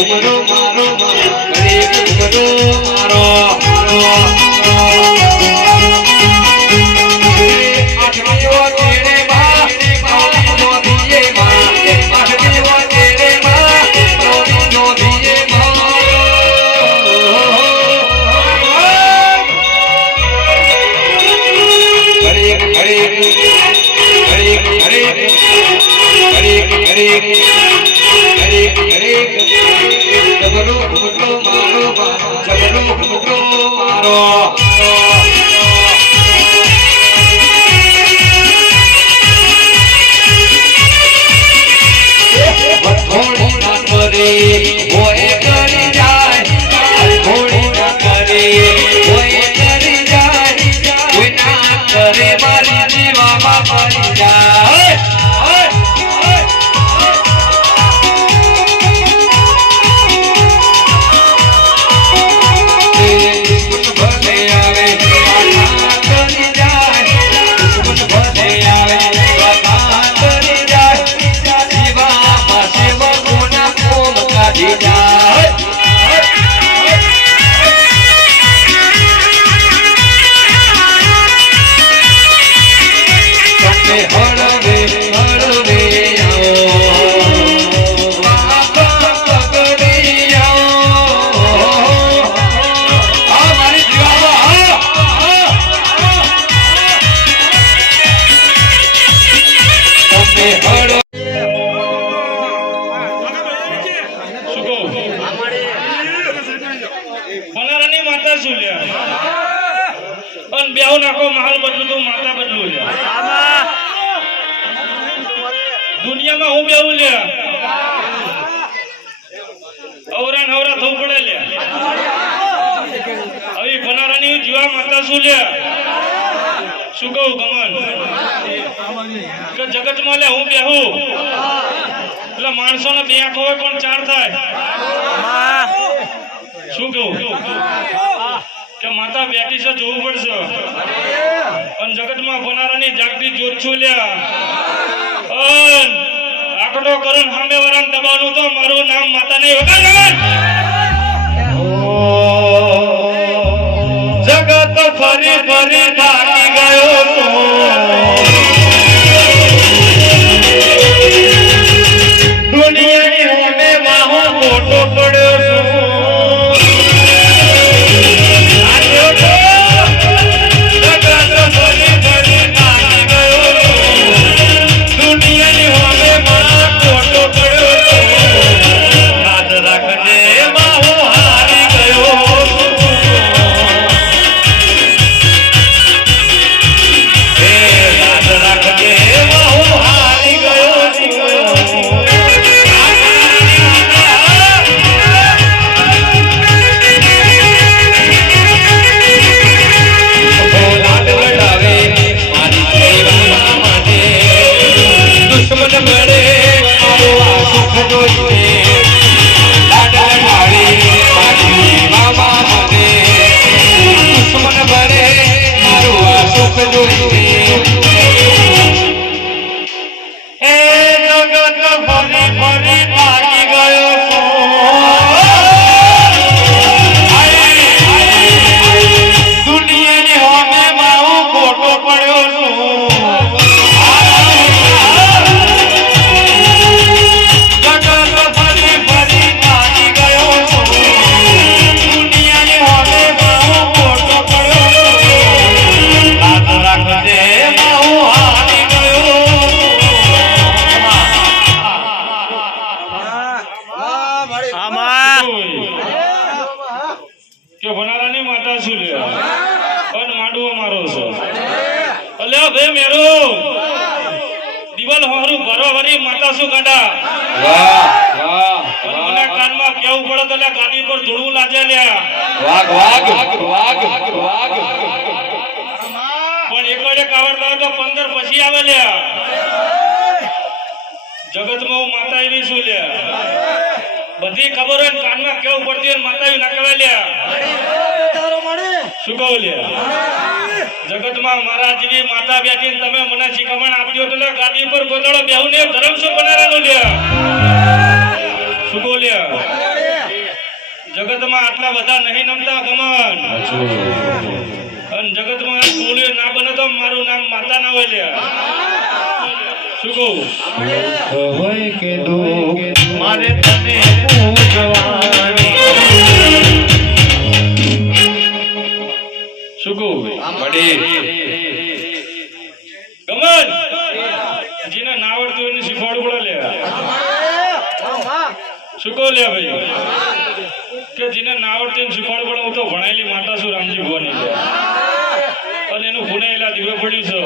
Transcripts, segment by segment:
ઘુમરો મારો ગરીબ ઘુમરો મારો આઠમીઓ તેરે માં નવમી નો દિયે માં આઠમીઓ તેરે માં નવમી નો દિયે માં ગરીબ ગરીબ ગરીબ ગરીબ ગરીબ ગરીબ ગરીબ જબરો ઘુમરો મારો જબરો ઘુમરો મારો થોડી ના કરે ઓય કરી જાય થોડી ના કરે ઓય કરી જાય કોઈ ના કરે મારી જીવામાં મરી જાય દુનિયામાં હું બેવું લે અવરા નવરા થવું પડે લે હવે બનારાની જીવા માતા શું લે શું કહું ગમન કે જગતમાં લે હું બેહું એટલે માણસોને બે આંખો હોય પણ ચાર થાય શું કહું કે માતા બેઠી છે જોવું પડશે અને જગતમાં બનારાની જાગતી જોત છું લ્યા આકડો કરું સામે વરાન દબાવવાનું તો મારું નામ માતા નહીં વગાડ જગત ફરી ફરી થાકી ગયો દુનિયાની સામે માહો મોટો પડ્યો ગાડી પર ધૂળું લાજે લ્યા વાગ વાગ વાગ વાગ પણ એકડે કાવડતા તો 15 પછી આવે લ્યા જગતમાં હું માતા એવી છું લ્યા બધી ખબર હોય કાનમાં કેવું પડતી હોય માતા ના કહેવાય લ્યા શું કહું લ્યા જગતમાં મારા જેવી માતા બેઠી તમે મને શીખવણ આપજો તો ગાડી પર ગોદડો બેહું ને ધર્મ શું બનાવવાનું લ્યા શું કહું લ્યા જગતમાં આટલા બધા નહીં નમતા ગમન અને જગતમાં બોલ્યો ના બને તો મારું નામ માતા ના હોય લ્યા શું કહું હોય કે દુઃખ મારે તને પૂજવાની શું કહું વડી ગમન જેને ના આવડતું એને શીખવાડવું પડે લે શું કહું લે ભાઈ કે જેને ના આવડતું એને શીખવાડવું પડે હું તો ભણાયેલી માતા છું રામજી ભુવાની લે અને એનું ભુનાયેલા દીવે પડ્યું છે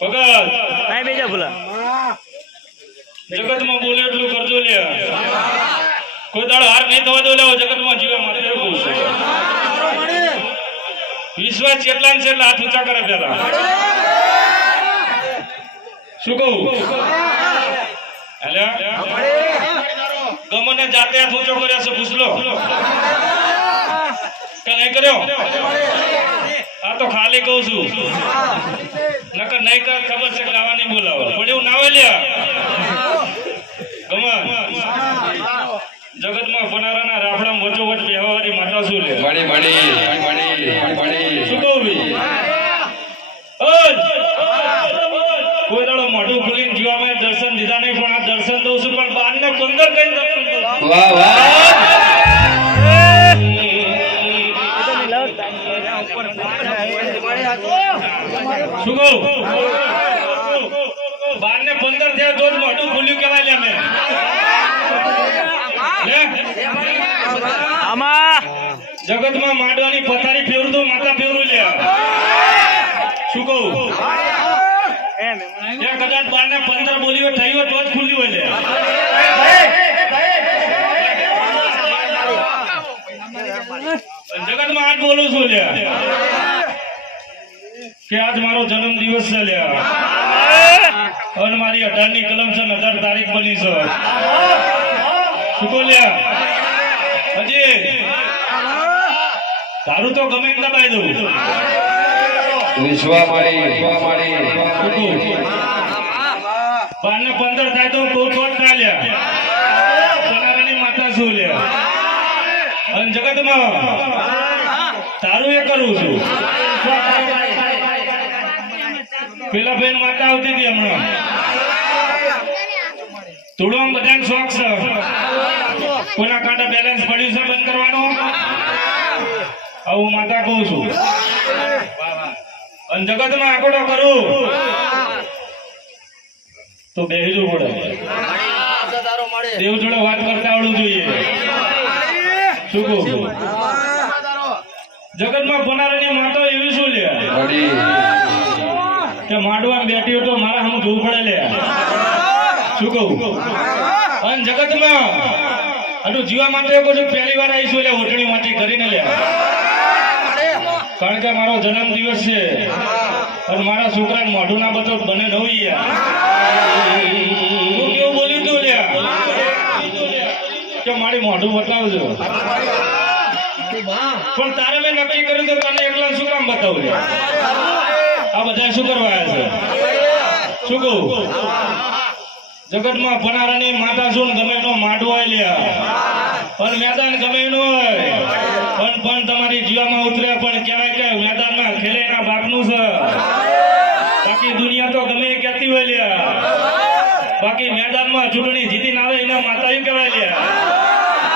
ભગત જગતમાં બોલે એટલું કરજો લે કોઈ દાડો હાર નહીં થવા દો લેવો જગતમાં જીવા માટે એવું કહું છું વિશ્વાસ કેટલા ને છેલ્લા હાથ ઊંચા કરે પેલા શું કહું ગમને જાતે હાથ ઊંચો કર્યા છે પૂછ લો કે નહીં કર્યો આ તો ખાલી કહું છું નકર નહીં કર ખબર છે ગાવા નહીં બોલાવો પણ એવું ના હોય લ્યા ગમન જગતમાં બનારાના રાફડામાં વચ્ચોવચ્ચ બેહવાવાળી માતા શું લે શું કહું કોઈ દાડો મોઢું ખોલીને જીવામાં દર્શન દીધા નહીં પણ આ દર્શન દઉં છું પણ 12 ને 15 કઈ દર્શન દઉં વાહ વાહ શું કહું 12 ને 15 થયા તો જ મોઢું ખોલ્યું કહેવાય લે મેં જગતમાં માંડવાની પથારી ફેરવું તો માતા ફેરવું લે શું કહું કદાચ 12 ને 15 બોલી થઈ હોય તો જ ખુલ્લી હોય લે જગતમાં આજ બોલું છું લે કે આજ મારો જન્મ દિવસ છે લે અને મારી 18 ની કલમ છે 18 તારીખ બની છે શું કહું લે હજી તારું તો ગમે એમ દબાઈ દઉં વિશ્વા મારી 12 ને 15 થાય તો બહુ થોડ ચાલ્યા બનારાની માતા શું લે અને જગતમાં તારું એ કરું છું પેલા બેન માતા આવતી હતી હમણાં તોડવામાં બધાને શોખ છે કોના કાંટા બેલેન્સ પડ્યું છે બંધ કરવાનું હું માતા કહું છું અને જગતમાં આંકડો કરું તો બેહી જવું પડે દેવ જોડે વાત કરતા આવડવું જોઈએ શું કહું જગતમાં બનારાની માતા એવી શું લે કે માંડવા બેઠી હોય તો મારા સામે જોવું પડે લે શું કહું અને જગતમાં આટલું જીવા માટે કહું પહેલી વાર આવીશું લે ઓટણી માંથી કરીને લે કારણ કે મારો જન્મ દિવસ છે અને મારા છોકરાને મોઢું ના બતો બને ન હોય હું કેવું બોલ્યું તું લે કે મારી મોઢું બતાવજો પણ તારે મેં નક્કી કર્યું તો તને એકલા શું કામ બતાવું લે આ બધા શું કરવા આવ્યા છે શું કહું જગતમાં બનારાની માતા શું ગમે એનો માંડવો હોય લ્યા પણ મેદાન ગમે એનું હોય પણ તમારી જીવામાં ઉતરે પણ કહેવાય કે મેદાનમાં ખેલે એના બાપનું છે બાકી દુનિયા તો ગમે એ કહેતી હોય લ્યા બાકી મેદાનમાં ચૂંટણી જીતીને આવે એના માતાયું કહેવાય લ્યા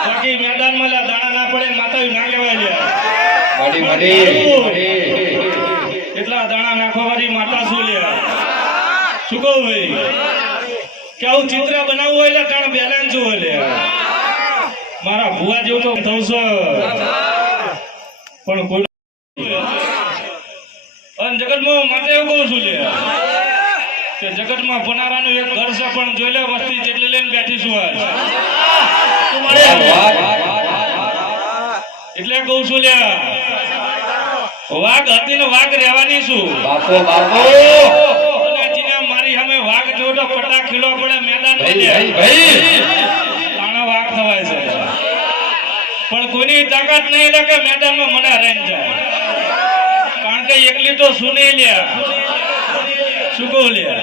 બાકી મેદાનમાં દાણા ના પડે માતાયું ના કહેવાય લ્યા એટલા દાણા નાખવાવાળી માતા શું લ્યા શું કહું ભાઈ કે આવું ચિત્ર બનાવવું હોય એટલે તાણ બેલેન્સ હોય લે મારા ભુવા જેવું તો થશે પણ કોઈ અને જગતમાં માટે એવું કહું છું લે કે જગતમાં બનારાનું એક ઘર છે પણ જોઈ લે વસ્તી જેટલી લઈને બેઠી છું એટલે કહું છું લે વાઘ હતી ને વાઘ રહેવાની શું બાપો મારી સામે વાઘ જોડો તો પટા ખીલો પડે મેદાન તાણા વાઘ થવાય છે પણ કોઈની તાકાત નહીં લે કે મેદાનમાં મને હરાઈને જાય કારણ કે એકલી તો સુની લ્યા શું કહું લ્યા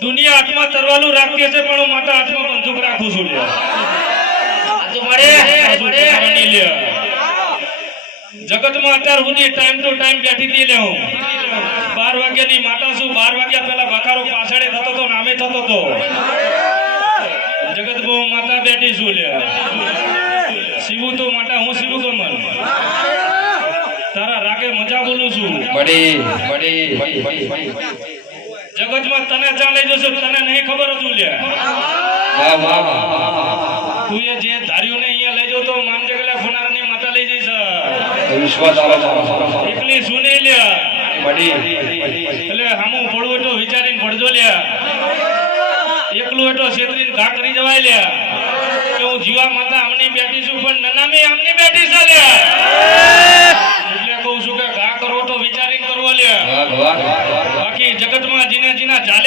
દુનિયા હાથમાં તરવાનું રાખીએ છે પણ હું માતા હાથમાં બંદૂક રાખું છું લ્યા નહીં લે જગતમાં અત્યાર સુધી ટાઈમ ટુ ટાઈમ બેઠી હતી લે હું 12 વાગ્યાની માતા છું 12 વાગ્યા પહેલા બકારો પાછળે થતો તો નામે થતો તો જગતમાં માતા બેઠી છું લે શિવું તો માતા હું શિવું ગમન તારા રાગે મજા બોલું છું બડી જગતમાં તને ચા લઈ જશો તને નહીં ખબર હતું લે વાહ વાહ વાહ તું એ જે ધાર્યું ને અહીંયા લઈ જાવ તો મામજગલા ફુનારની માતા લઈ જઈશ વિશ્વાસ આવે એકલી સુની લે બડી એટલે હામું પડવું એટલું વિચારીને પડજો લે એકલું એટલો છેતરીને ઘા કરી જવાય લે કે હું જીવા માતા આમની બેઠી છું પણ નનામી આમની બેઠી છે લે એટલે કહું છું કે ઘા કરો તો વિચારીને કરવો લે વાહ વાહ બાકી જગતમાં જીને જીના ચાલે